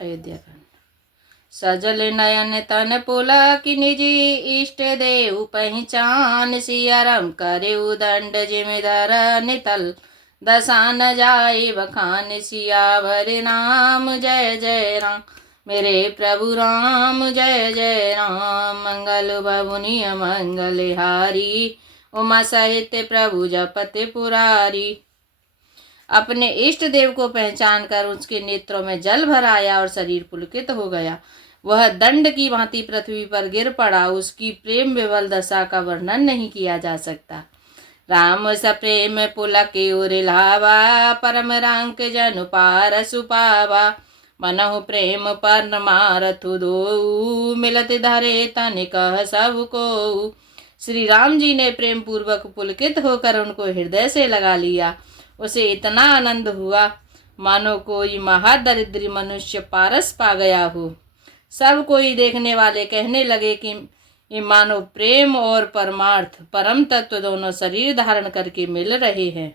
अयोध्या कांड। सजल नयन तन पुलक निजी इष्ट देव पहचान। सिया राम करे उदंड जिमिधर नितल दशा न जाए बखान। सियावर राम जय जय राम मेरे प्रभु राम जय जय राम। मंगल भवुनि मंगल हारी उमा सहित प्रभु जपत पुरारी। अपने इष्ट देव को पहचान कर उसके नेत्रों में जल भर आया और शरीर पुलकित हो गया। वह दंड की भांति पृथ्वी पर गिर पड़ा। उसकी प्रेम विवल दशा का वर्णन नहीं किया जा सकता। राम सप्रेम पुलक उरिलावा परम रांक जनु पार सुपावा। मनहु प्रेम पर मारथु दो मिलत धरे तन कह सब को। श्री राम जी ने प्रेम पूर्वक पुलकित होकर उनको हृदय से लगा लिया। उसे इतना आनंद हुआ मानो कोई महादरिद्री मनुष्य पारस पा गया हो। सब कोई देखने वाले कहने लगे कि ये मानो प्रेम और परमार्थ परम तत्व दोनों शरीर धारण करके मिल रहे हैं।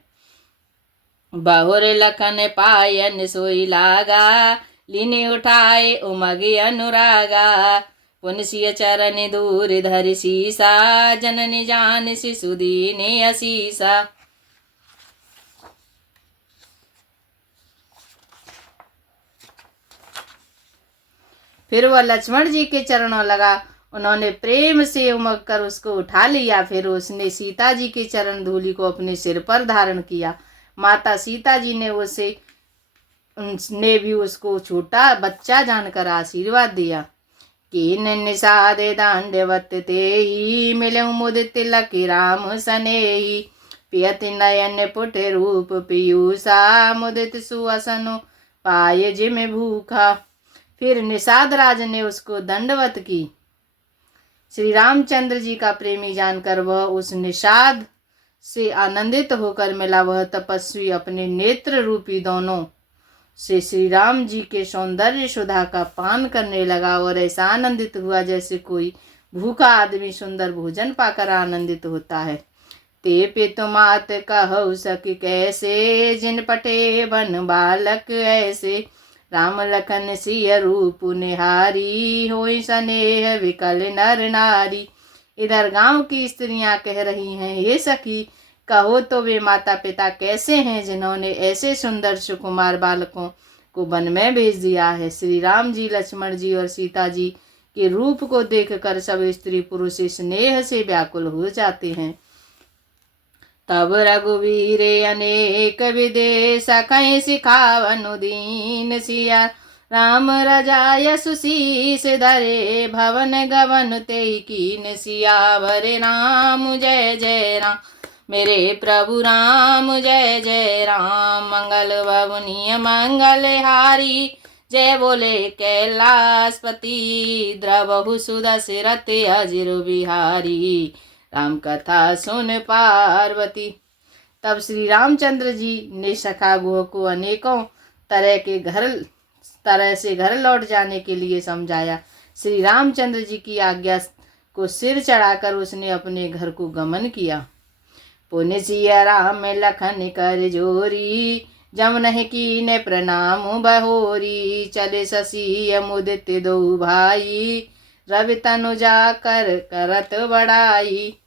बहुर लखन पायन सोई लागा लीने उठाए उमगे अनुरागा। पुनसिय चरण दूर धरि सीसा जननी जान शिशु दीने असीसा। फिर वह लक्ष्मण जी के चरणों लगा। उन्होंने प्रेम से उमग कर उसको उठा लिया। फिर उसने सीता जी के चरण धूलि को अपने सिर पर धारण किया। माता सीता जी ने भी उसको छोटा बच्चा जानकर आशीर्वाद दिया। कीन निषाद दांडवत तेहि मिलऊ मुदित तिलक राम सनेहि। पियति नयन पुट रूप पीयूषा मुदित सुअसनु पाय जिम भूखा। फिर निषाद राज ने उसको दंडवत की। श्री रामचंद्र जी का प्रेमी जानकर वह उस निषाद से आनंदित होकर मिला। वह तपस्वी अपने नेत्र रूपी दोनों से श्री राम जी के सौंदर्य सुधा का पान करने लगा और ऐसा आनंदित हुआ जैसे कोई भूखा आदमी सुंदर भोजन पाकर आनंदित होता है। ते पितुमात कहु सक कैसे जिन पटे बन बालक ऐसे। राम लखन सिय रूप निहारी होई स्नेह विकल नर नारी। इधर गांव की स्त्रियां कह रही हैं, हे सखी कहो तो वे माता पिता कैसे हैं जिन्होंने ऐसे सुंदर सुकुमार बालकों को वन में भेज दिया है। श्री राम जी लक्ष्मण जी और सीता जी के रूप को देखकर सब स्त्री पुरुष स्नेह से व्याकुल हो जाते हैं। तब रघुवीर अनेक विदेश कहीं सिखावनु दीन। सिया राम रजाय सुशीष धरे भवन गवन ते कीन। सियावर राम जय जय राम मेरे प्रभु राम जय जय राम। मंगल भवनीय मंगल हारी जय बोले कैलाशपति। द्रवहु सुदशरथ अजिर बिहारी राम कथा सुन पार्वती। तब श्री रामचंद्र जी ने सखा गुह को अनेकों तरह से घर लौट जाने के लिए समझाया। श्री रामचंद्र जी की आज्ञा को सिर चढ़ाकर उसने अपने घर को गमन किया। पुण्य सिया राम लखन कर जोरी जमुन कीन प्रणाम बहोरी। चले शशि मुदित दो भाई रवि तनु जाकर करत बड़ाई।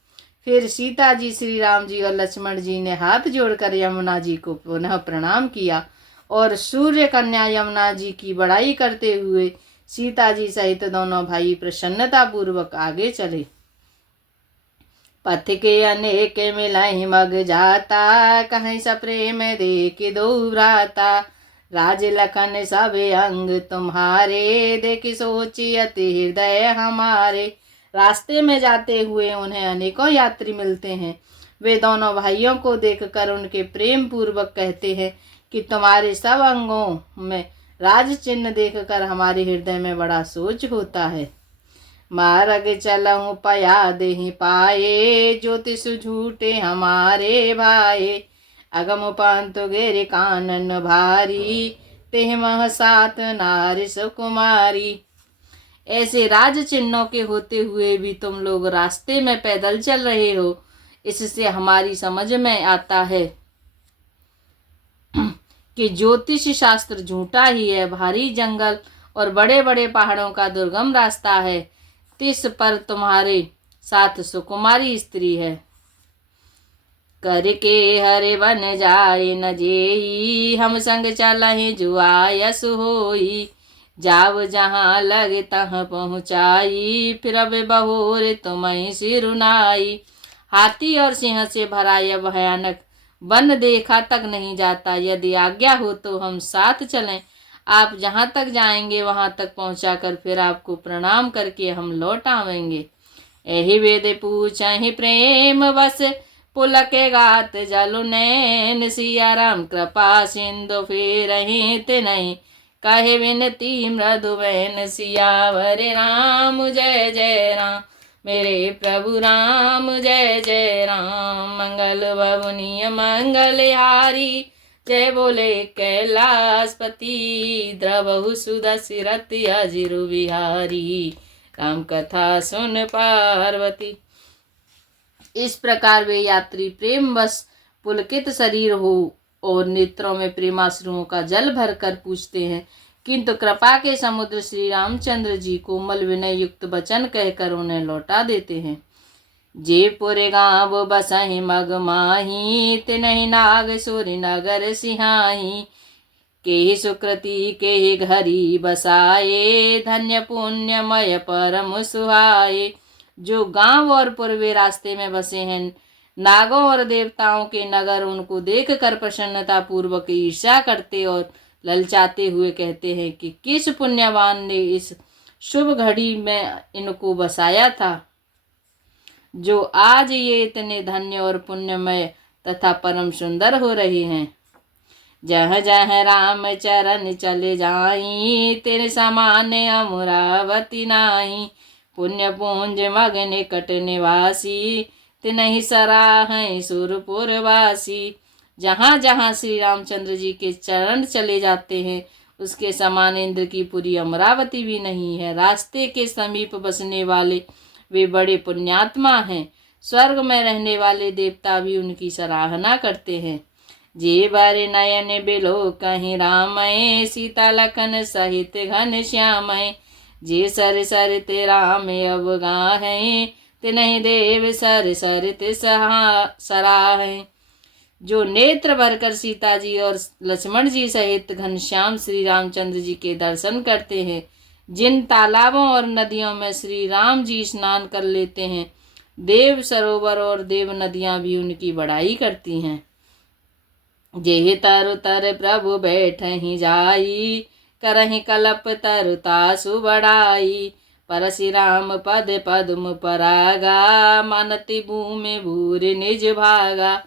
फिर सीता जी श्री राम जी और लक्ष्मण जी ने हाथ जोड़कर यमुना जी को पुनः प्रणाम किया और सूर्य कन्या यमुना जी की बड़ाई करते हुए सीता जी सहित दोनों भाई प्रसन्नता पूर्वक आगे चले। पथ के अनेक मिलाई मग जाता कहीं सप्रेम देख दो भ्राता। राज लखन सब अंग तुम्हारे देखी सोची अति हृदय हमारे। रास्ते में जाते हुए उन्हें अनेकों यात्री मिलते हैं। वे दोनों भाइयों को देखकर उनके प्रेम पूर्वक कहते हैं कि तुम्हारे सब अंगों में राज चिन्ह देखकर हमारे हृदय में बड़ा सोच होता है। मार्ग चलऊं पया देहि पाए ज्योतिष झूठे हमारे भाई। अगम पंत गेर कानन भारी तेह मह सात नारी सुकुमारी। ऐसे राज चिन्हों के होते हुए भी तुम लोग रास्ते में पैदल चल रहे हो। इससे हमारी समझ में आता है कि ज्योतिष शास्त्र झूठा ही है। भारी जंगल और बड़े बड़े पहाड़ों का दुर्गम रास्ता है। तिस पर तुम्हारे साथ सुकुमारी स्त्री है। करके हरे बन जाए न जेई, हम संग चलहि जुआ यस होई। जाव जहाँ लगे तहाँ पहुँचाई, फिर अब बहोर तुम्हें सिरुनाई। हाथी और सिंह से भरा यह भयानक वन देखा तक नहीं जाता। यदि आज्ञा हो तो हम साथ चलें। आप जहाँ तक जाएंगे वहाँ तक पहुँचाकर फिर आपको प्रणाम करके हम लौट आवेंगे। एहि वेद पूछहि प्रेम बस, पुलक गात जलु नैन। सिया राम कृपा सिंधु फेरहि तिन्हि, कहे विनती मृदु बैन। सियावर राम जय जय राम, मेरे प्रभु राम जय जय राम। मंगल भवनीय मंगलहारी, जय बोले कैलाशपति। द्रवहु सुदशरथि अजिरु बिहारी, राम कथा सुन पार्वती। इस प्रकार वे यात्री प्रेम बस पुलकित शरीर हो और नेत्रों में प्रेमाश्रुओं का जल भरकर पूछते हैं, किंतु कृपा के समुद्र श्री रामचंद्र जी कोमल विनय युक्त वचन कहकर उन्हें लौटा देते हैं। जे पुरे गाँव बसहि मग माही, तिन्हि नाग सूरि नगर सिहाही। केहि सुकृति केहि घरी बसाए, धन्य पुण्यमय परम सुहाए। जो गांव और पूर्वी रास्ते में बसे हैं, नागों और देवताओं के नगर उनको देखकर प्रसन्नता पूर्वक ईर्ष्या करते और ललचाते हुए कहते हैं कि किस पुण्यवान ने इस शुभ घड़ी में इनको बसाया था, जो आज ये इतने धन्य और पुण्यमय तथा परम सुंदर हो रहे हैं। जह जह राम चरण चले जाई, तेरे समान अमरावती नाई। पुण्य पूंज मग निकट निवासी, तिन्हि सराहै सुरपुर वासी। जहाँ जहाँ श्री रामचंद्र जी के चरण चले जाते हैं, उसके समान इंद्र की पुरी अमरावती भी नहीं है। रास्ते के समीप बसने वाले वे बड़े पुण्यात्मा हैं। स्वर्ग में रहने वाले देवता भी उनकी सराहना करते हैं। जे बारे नयन बिलो कहीं रामय, सीता लखन सहित घन श्यामय। जे सर सर ते राम अवगाहै, तिन्हि देव सर सर ते सराहै। जो नेत्र भरकर सीता जी और लक्ष्मण जी सहित घनश्याम श्री रामचंद्र जी के दर्शन करते हैं, जिन तालाबों और नदियों में श्री राम जी स्नान कर लेते हैं, देव सरोवर और देव नदियां भी उनकी बड़ाई करती हैं। जेहि तरु तर प्रभु बैठहि जाई, करहि कलप तरु तासु बढ़ाई। परसि राम पद पद्म परागा, मानति भूमि भूरि निज भागा।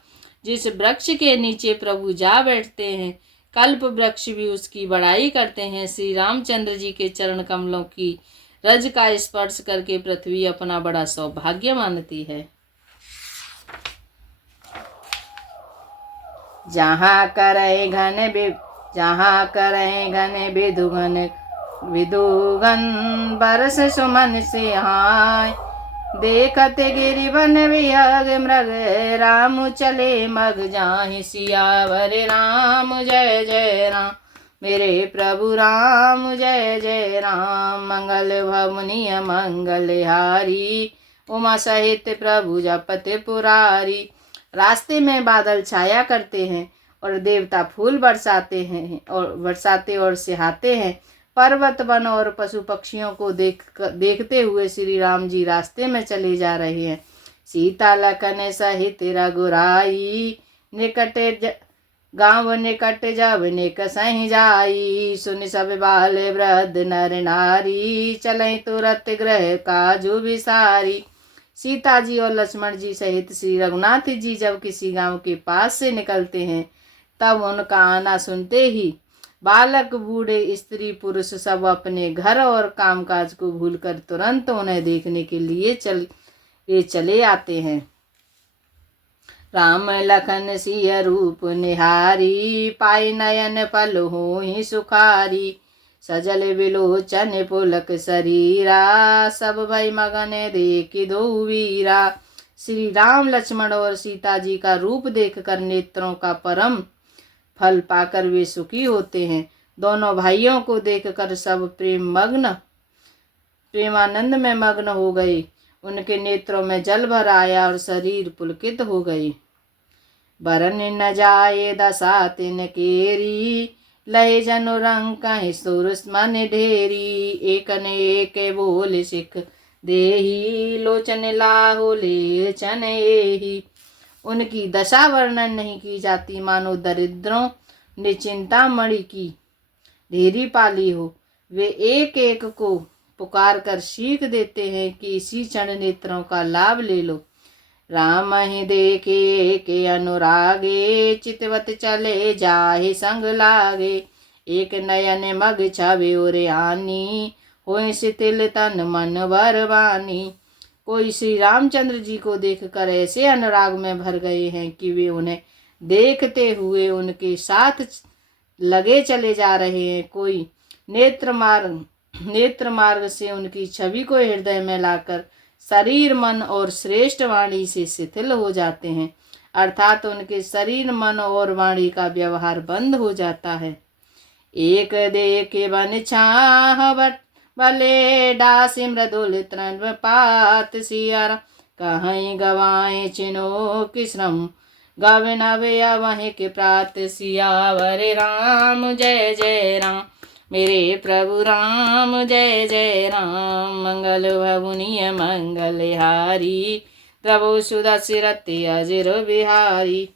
जिस वृक्ष के नीचे प्रभु जा बैठते हैं, कल्प वृक्ष भी उसकी बड़ाई करते हैं। श्री रामचंद्र जी के चरण कमलों की रज का स्पर्श करके पृथ्वी अपना बड़ा सौभाग्य मानती है। जहाँ करे घन विदुगन बरस सुमन सिहाय। देखत गिरि वन विहग मृग, राम चले मग जाहि। सियावर राम जय जय राम, मेरे प्रभु राम जय जय राम। मंगल भवनीय मंगलहारी, उमा सहित प्रभु जपत पुरारी। रास्ते में बादल छाया करते हैं और देवता फूल बरसाते और सिहाते हैं। पर्वत वन और पशु पक्षियों को देखते हुए श्री राम जी रास्ते में चले जा रहे हैं। सीता लखन सहित रघुराई, गाँव निकट जब निकसहि जाई। सुनि सब बाल वृद्ध नर नारी, चलहि तुरत गृह काजु विसारी। सीता जी और लक्ष्मण जी सहित श्री रघुनाथ जी जब किसी गांव के पास से निकलते हैं, तब उनका आना सुनते ही बालक बूढ़े स्त्री पुरुष सब अपने घर और कामकाज को भूलकर तुरंत उन्हें देखने के लिए चले आते हैं। राम लखन सिय रूप निहारी, पाई नयन पल होहि सुखारी। सजल विलोचन पुलक शरीरा, सब भई मगन देखि दो वीरा। श्री राम लक्ष्मण और सीता जी का रूप देखकर नेत्रों का परम फल पाकर वे सुखी होते हैं। दोनों भाइयों को देखकर सब प्रेमानंद में मग्न हो गए। उनके नेत्रों में जल भर आया और शरीर पुलकित हो गई। बरन न जाए दशा तिन केरी, लहे जनु रंग कहीं सुरस मन ढेरी। एक न एक बोल सिख देही, लोचन लाहो ले चन एही। उनकी दशा वर्णन नहीं की जाती, मानो दरिद्रों ने चिंतामणि की ढेरी पाली हो। वे एक एक को पुकार कर सीख देते हैं कि इसी क्षण नेत्रों का लाभ ले लो। राम ही देखे के अनुरागे, चितवत चले जाहे संग लागे। एक नयन मग छावे और आनी, होए शिथिल तन मन बरबानी। कोई श्री रामचंद्र जी को देखकर ऐसे अनुराग में भर गए हैं कि वे उन्हें देखते हुए उनके साथ लगे चले जा रहे हैं। कोई नेत्र मार्ग से उनकी छवि को हृदय में लाकर शरीर मन और श्रेष्ठ वाणी से शिथिल हो जाते हैं, अर्थात उनके शरीर मन और वाणी का व्यवहार बंद हो जाता है। एक देखे बन छाह भले डासी मृदुल तृण पात सियारा। कहीं गवाए चिनो की श्रम, गावे नवे वहीं के प्रात। सियावर राम जय जय राम, मेरे प्रभु राम जय जय राम। मंगल भवुनिय मंगलहारी, प्रभु सुदशिरति अजिर बिहारी।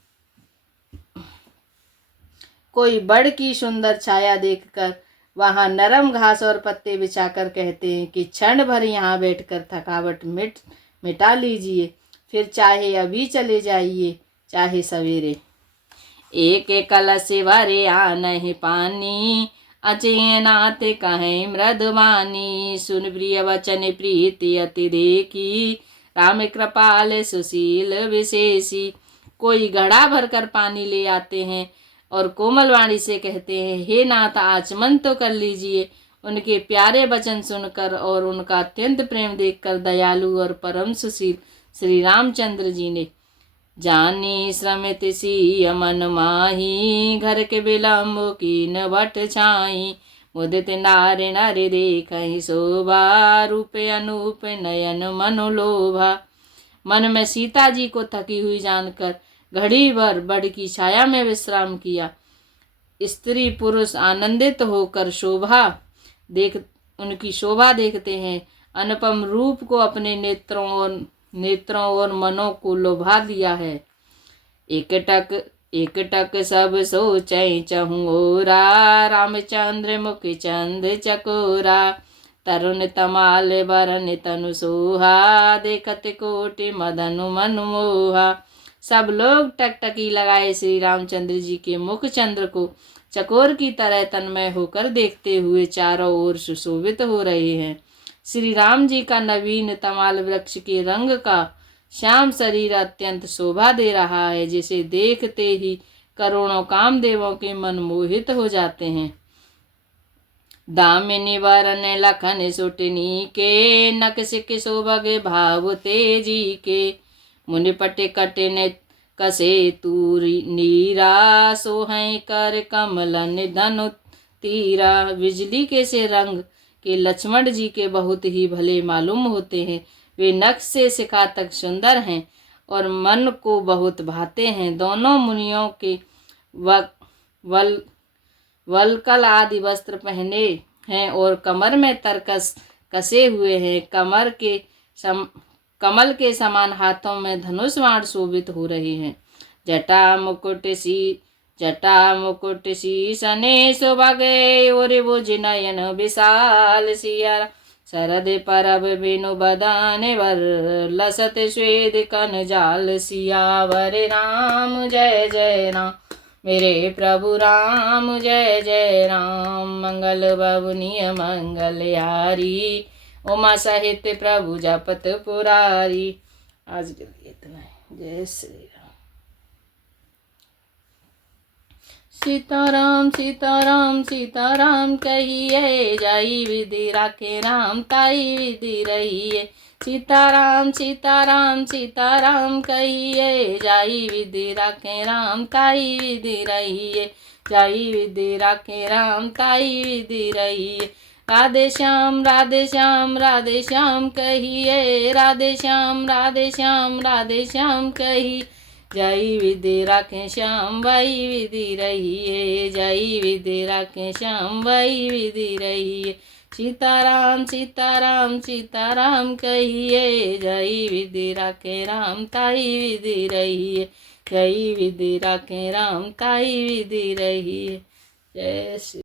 कोई बड़ की सुंदर छाया देखकर वहां नरम घास और पत्ते बिछाकर कहते हैं कि क्षण भर यहाँ बैठकर थकावट मिटा लीजिए, फिर चाहे अभी चले जाइए चाहे सवेरे। एक कलश भरे आनहि पानी, अचेनाथ कहें मृदुवानी। सुन प्रिय वचन प्रीति अति देखी, राम कृपाल सुशील विशेषी। कोई घड़ा भरकर पानी ले आते हैं और कोमल वाणी से कहते हैं, हे नाथ आचमन तो कर लीजिए। उनके प्यारे वचन सुनकर और उनका अत्यंत प्रेम देखकर दयालु और परम सुशील श्री रामचंद्र जी ने जानी श्रमित सी मन माही, घर के विलम्ब की न बट छाई। मुदित नारे नारे देखहि शोभा, रूप अनूप नयन मनोलोभा। मन में सीता जी को थकी हुई जानकर घड़ी भर बड़ की छाया में विश्राम किया। स्त्री पुरुष आनंदित होकर उनकी शोभा देखते हैं। अनुपम रूप को अपने नेत्रों और मनों को लोभा दिया है। एक टक सब सोचै चहु ओरा, रामचंद्र मुख चंद चकोरा। तरुण तमाल बरन तनु सोहा, देखत कोटि मदन मन मोहा। सब लोग टकटकी लगाए श्री रामचंद्र जी के मुख चंद्र को चकोर की तरह तन्मय होकर देखते हुए चारों ओर सुशोभित हो रहे हैं। श्री राम जी का नवीन तमाल वृक्ष के रंग का श्याम शरीर अत्यंत शोभा दे रहा है, जिसे देखते ही करोड़ों कामदेवों के मन मोहित हो जाते हैं। दामिनी वरन लखन सुटनी के, नक सिक शोभगे भाव तेजी के। मुनि पटे कटे ने कसे तूरी नीरा, सोहै कर कमलन धनु तीरा। बिजली के से रंग के लक्ष्मण जी के बहुत ही भले मालूम होते हैं। वे नख से शिखा तक सुंदर हैं और मन को बहुत भाते हैं। दोनों मुनियों के वलकल आदि वस्त्र पहने हैं और कमर में तरकस कसे हुए हैं। कमल के समान हाथों में धनुष बाण शोभित हो रहे हैं। जटा मुकुट शीसने शोभगे, और भुज नयन विशाल सिया। शरद परब बिनु बदन वर, लसत श्वेत कन जाल। सियावर राम जय जय राम, मेरे प्रभु राम जय जय राम। मंगल भवुनिय मंगलहारी, उमा सहित प्रभु जपत पुरारी। आज के लिए इतना है। जय श्री राम। सीताराम सीताराम सीताराम कहिए, जाई विधि राखे राम ताई विधि रहिए। सीताराम सीताराम सीताराम कहिए, जाई विधि राखे राम ताई विधि रहिए। जाई विधि राखे राम ताई विधि रहिए। राधे श्याम राधे श्याम राधे श्याम कहिए, राधे श्याम राधे श्याम राधे श्याम कही। जय विधि राखे श्याम वही विधि रहिए, जय विधि राखे श्याम वही विधि रहिए। सीताराम सीताराम सीताराम कहिए, जय विधि राखे राम ताई विधि रहिए, जय विधि राखे राम ताई विधि रहिए। जय श्री